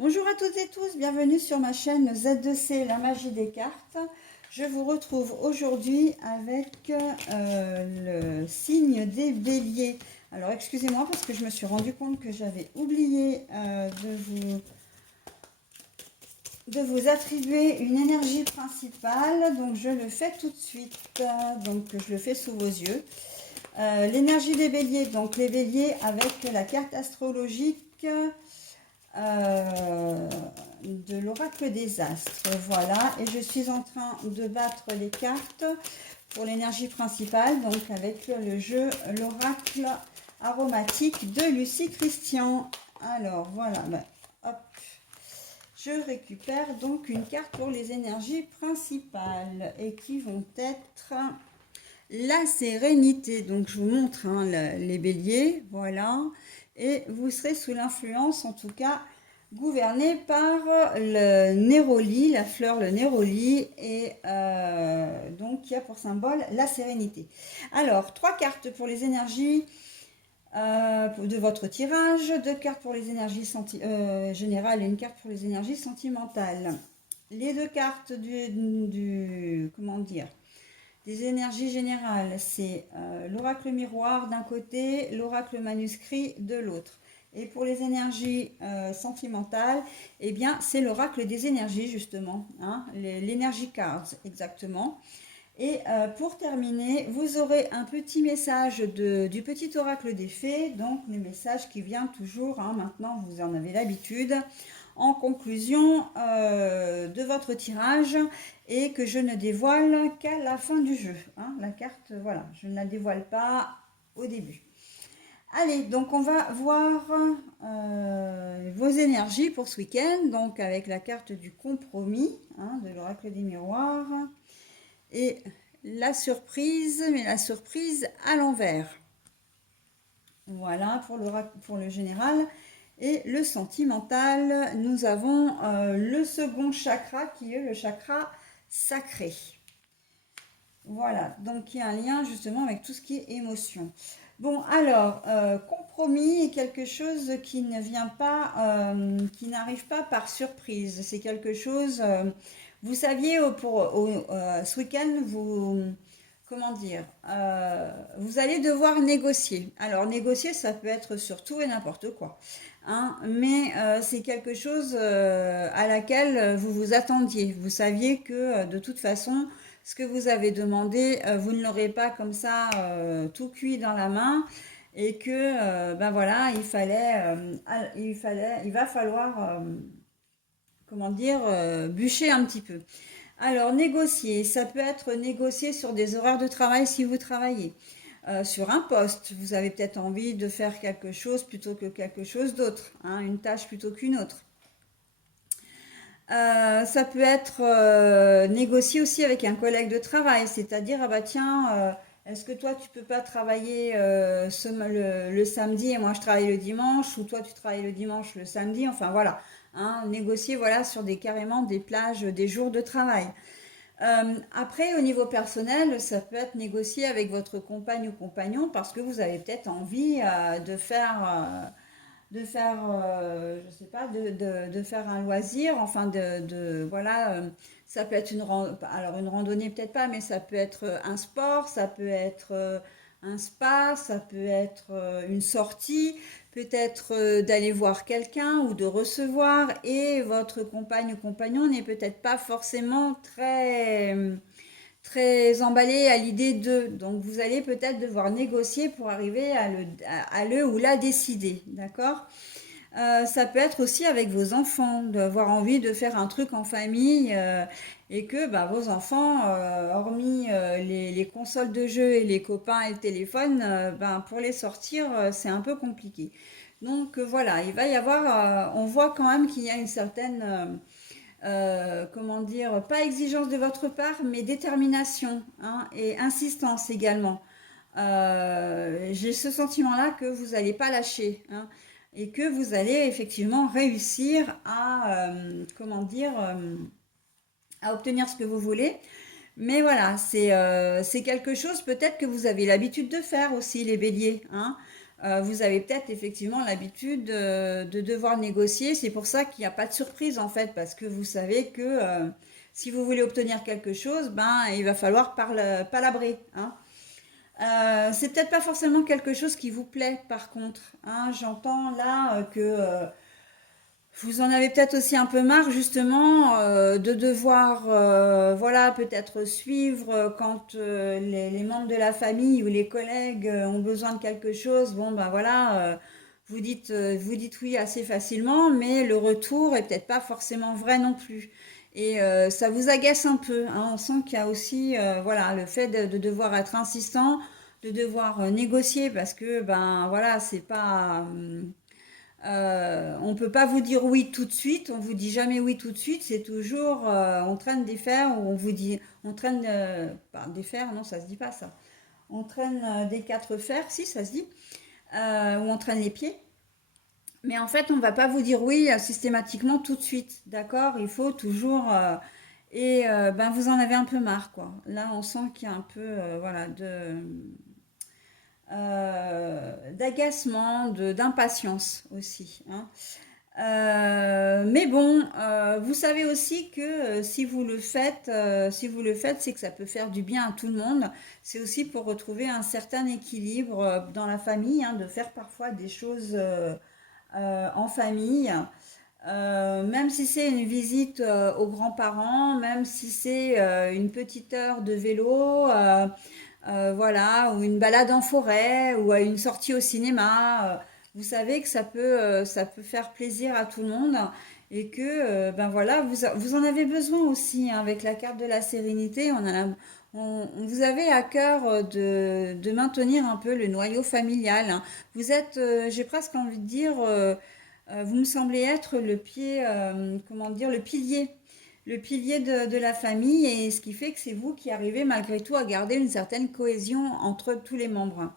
Bonjour à toutes et tous, bienvenue sur ma chaîne Z2C, la magie des cartes. Je vous retrouve aujourd'hui avec le signe des béliers. Alors excusez-moi parce que je me suis rendu compte que j'avais oublié de vous attribuer une énergie principale. Donc je le fais tout de suite, donc je le fais sous vos yeux. L'énergie des béliers, donc les béliers avec la carte astrologique de l'oracle des astres, voilà, et je suis en train de battre les cartes pour l'énergie principale, donc avec le jeu l'oracle aromatique de Lucie Christian. Alors voilà, ben, hop, je récupère donc une carte pour les énergies principales et qui vont être la sérénité. Donc je vous montre les béliers, voilà, et vous serez sous l'influence, en tout cas gouverné par le néroli, la fleur le néroli, et donc qui a pour symbole la sérénité. Alors, 3 cartes pour les énergies de votre tirage, 2 cartes pour les énergies générales et une carte pour les énergies sentimentales. Les 2 cartes comment dire, des énergies générales, c'est l'oracle miroir d'un côté, l'oracle manuscrit de l'autre. Et pour les énergies sentimentales, eh bien, c'est l'oracle des énergies, justement, hein, l'énergie cards, exactement. Et pour terminer, vous aurez un petit message du petit oracle des fées, donc le message qui vient toujours, hein, maintenant vous en avez l'habitude, en conclusion de votre tirage, et que je ne dévoile qu'à la fin du jeu. Hein, la carte, voilà, je ne la dévoile pas au début. Allez, donc on va voir vos énergies pour ce week-end, donc avec la carte du compromis, hein, de l'oracle des miroirs, et la surprise, mais la surprise à l'envers. Voilà pour le général. Et le sentimental, nous avons le second chakra qui est le chakra sacré. Voilà, donc il y a un lien justement avec tout ce qui est émotion. Bon, alors, compromis est quelque chose qui ne vient pas, qui n'arrive pas par surprise. C'est quelque chose, vous saviez, ce week-end, comment dire, vous allez devoir négocier. Alors, négocier, ça peut être sur tout et n'importe quoi. Hein, mais c'est quelque chose à laquelle vous vous attendiez. Vous saviez que de toute façon, ce que vous avez demandé, vous ne l'aurez pas comme ça tout cuit dans la main, et que ben voilà, il va falloir comment dire, bûcher un petit peu. Alors négocier, ça peut être négocier sur des horaires de travail si vous travaillez. Sur un poste, vous avez peut-être envie de faire quelque chose plutôt que quelque chose d'autre, hein, une tâche plutôt qu'une autre. Ça peut être négocié aussi avec un collègue de travail, c'est-à-dire, ah bah tiens, est-ce que toi tu peux pas travailler le samedi et moi je travaille le dimanche, ou toi tu travailles le dimanche, le samedi, enfin voilà, hein, négocier voilà sur carrément des plages, des jours de travail. Après, au niveau personnel, ça peut être négocié avec votre compagne ou compagnon parce que vous avez peut-être envie je sais pas, de faire un loisir, enfin voilà, ça peut être alors une randonnée peut-être pas, mais ça peut être un sport, ça peut être un spa, ça peut être une sortie, peut-être d'aller voir quelqu'un ou de recevoir, et votre compagne ou compagnon n'est peut-être pas forcément très emballé à l'idée de. Donc vous allez peut-être devoir négocier pour arriver à le ou la décider, d'accord. Ça peut être aussi avec vos enfants, d'avoir envie de faire un truc en famille, et que bah, vos enfants, hormis les consoles de jeux et les copains et le téléphone, ben, pour les sortir, c'est un peu compliqué. Donc voilà, il va y avoir, on voit quand même qu'il y a une certaine, comment dire, pas exigence de votre part, mais détermination, hein, et insistance également. J'ai ce sentiment-là que vous n'allez pas lâcher, hein, et que vous allez effectivement réussir comment dire, à obtenir ce que vous voulez. Mais voilà, c'est quelque chose peut-être que vous avez l'habitude de faire aussi, les béliers, hein. vous avez peut-être effectivement l'habitude de devoir négocier. C'est pour ça qu'il n'y a pas de surprise en fait, parce que vous savez que si vous voulez obtenir quelque chose, ben il va falloir palabrer, hein. C'est peut-être pas forcément quelque chose qui vous plaît, par contre, hein. J'entends là que vous en avez peut-être aussi un peu marre justement de devoir, voilà, peut-être suivre quand les membres de la famille ou les collègues ont besoin de quelque chose. Bon, ben voilà, vous dites oui assez facilement, mais le retour est peut-être pas forcément vrai non plus. Et ça vous agace un peu, hein. On sent qu'il y a aussi, voilà, le fait de devoir être insistant, de devoir négocier parce que, ben voilà, c'est pas. On ne peut pas vous dire oui tout de suite, on vous dit jamais oui tout de suite, c'est toujours on traîne des fers ou on vous dit on traîne pas des fers, non ça se dit pas ça. On traîne des quatre fers, si ça se dit, ou on traîne les pieds. Mais en fait, on ne va pas vous dire oui systématiquement tout de suite, d'accord? Il faut toujours ben vous en avez un peu marre quoi. Là, on sent qu'il y a un peu voilà d'agacement, d'impatience aussi, hein. Mais bon, vous savez aussi que si vous le faites, c'est que ça peut faire du bien à tout le monde. C'est aussi pour retrouver un certain équilibre dans la famille, hein, de faire parfois des choses en famille. Même si c'est une visite aux grands-parents, même si c'est une petite heure de vélo, voilà, ou une balade en forêt, ou à une sortie au cinéma. Vous savez que ça peut faire plaisir à tout le monde et que, ben voilà, vous en avez besoin aussi, hein, avec la carte de la sérénité. Vous avez à cœur de maintenir un peu le noyau familial, hein. Vous êtes, j'ai presque envie de dire, vous me semblez être le pied, comment dire, le pilier de la famille, et ce qui fait que c'est vous qui arrivez malgré tout à garder une certaine cohésion entre tous les membres.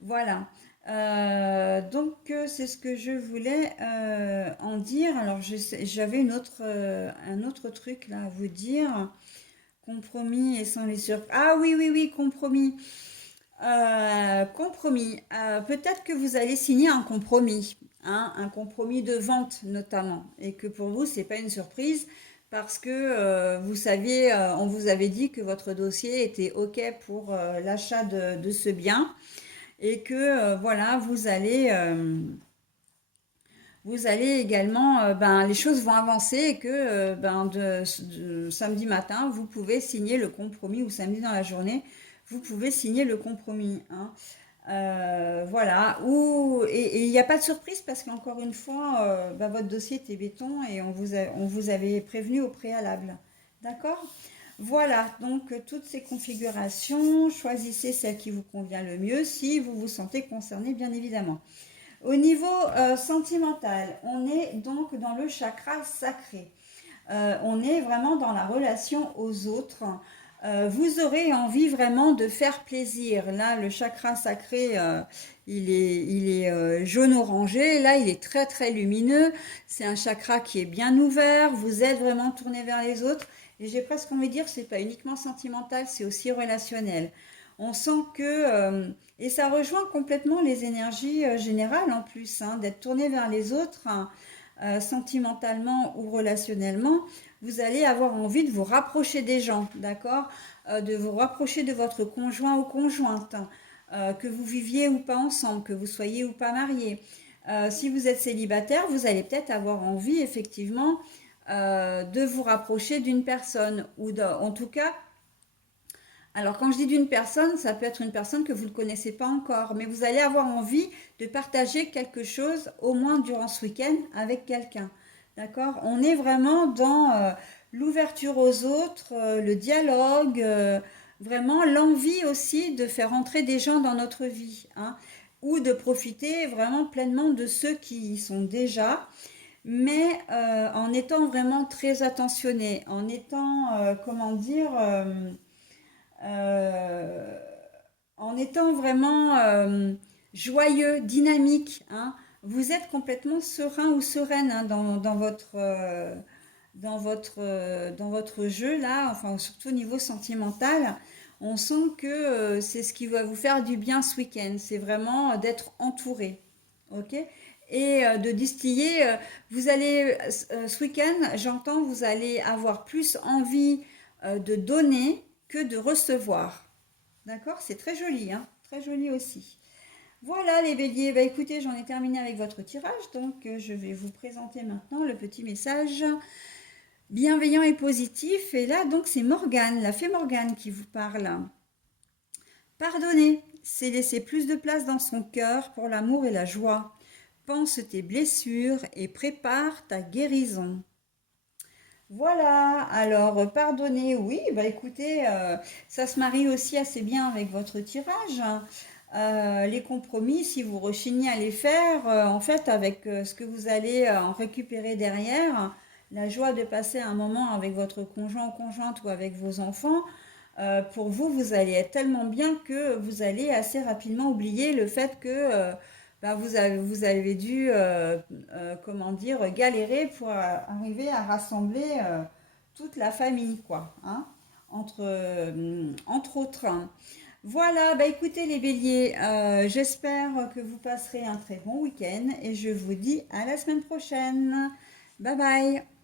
Voilà. Donc c'est ce que je voulais en dire. Alors j'avais un autre truc là à vous dire. Compromis et sans les surprises. Ah oui, oui, oui, compromis. Compromis. Peut-être que vous allez signer un compromis, hein, un compromis de vente notamment, et que pour vous, c'est pas une surprise parce que vous saviez, on vous avait dit que votre dossier était OK pour l'achat de ce bien et que voilà, vous allez également, ben, les choses vont avancer et que ben, de samedi matin, vous pouvez signer le compromis ou samedi dans la journée, vous pouvez signer le compromis, hein. Voilà. Et il n'y a pas de surprise parce qu'encore une fois, ben, votre dossier était béton et on vous avait prévenu au préalable. D'accord? Voilà, donc toutes ces configurations, choisissez celle qui vous convient le mieux si vous vous sentez concerné, bien évidemment. Au niveau sentimental, on est donc dans le chakra sacré. On est vraiment dans la relation aux autres. Vous aurez envie vraiment de faire plaisir. Là, le chakra sacré, il est jaune-orangé. Là, il est très très lumineux. C'est un chakra qui est bien ouvert. Vous êtes vraiment tourné vers les autres. Et j'ai presque envie de dire, c'est pas uniquement sentimental, c'est aussi relationnel. On sent que, et ça rejoint complètement les énergies générales en plus, hein, d'être tourné vers les autres, hein, sentimentalement ou relationnellement. Vous allez avoir envie de vous rapprocher des gens, d'accord? De vous rapprocher de votre conjoint ou conjointe, hein, que vous viviez ou pas ensemble, que vous soyez ou pas marié. Si vous êtes célibataire, vous allez peut-être avoir envie effectivement de vous rapprocher d'une personne ou en tout cas, alors quand je dis d'une personne, ça peut être une personne que vous ne connaissez pas encore, mais vous allez avoir envie de partager quelque chose au moins durant ce week-end avec quelqu'un. D'accord? On est vraiment dans l'ouverture aux autres, le dialogue, vraiment l'envie aussi de faire entrer des gens dans notre vie, hein, ou de profiter vraiment pleinement de ceux qui y sont déjà, mais en étant vraiment très attentionné, en étant, comment dire, euh, en étant vraiment joyeux, dynamique, hein. Vous êtes complètement serein ou sereine, hein, dans votre jeu là, enfin surtout au niveau sentimental. On sent que c'est ce qui va vous faire du bien ce week-end. C'est vraiment d'être entouré. Ok? Et de distiller. Vous allez, ce week-end, j'entends, vous allez avoir plus envie de donner que de recevoir. D'accord? C'est très joli, hein? Très joli aussi. Voilà les béliers, bah écoutez, j'en ai terminé avec votre tirage, donc je vais vous présenter maintenant le petit message bienveillant et positif. Et là, donc, c'est Morgane, la fée Morgane qui vous parle. Pardonner, c'est laisser plus de place dans son cœur pour l'amour et la joie. Pense tes blessures et prépare ta guérison. Voilà, alors pardonner, oui, bah écoutez, ça se marie aussi assez bien avec votre tirage. Les compromis, si vous rechignez à les faire, en fait, avec ce que vous allez en récupérer derrière, la joie de passer un moment avec votre conjoint ou conjointe ou avec vos enfants, pour vous, vous allez être tellement bien que vous allez assez rapidement oublier le fait que bah, vous avez dû, comment dire, galérer pour arriver à rassembler toute la famille, quoi, hein, entre autres. Voilà, bah écoutez les béliers, j'espère que vous passerez un très bon week-end et je vous dis à la semaine prochaine. Bye bye.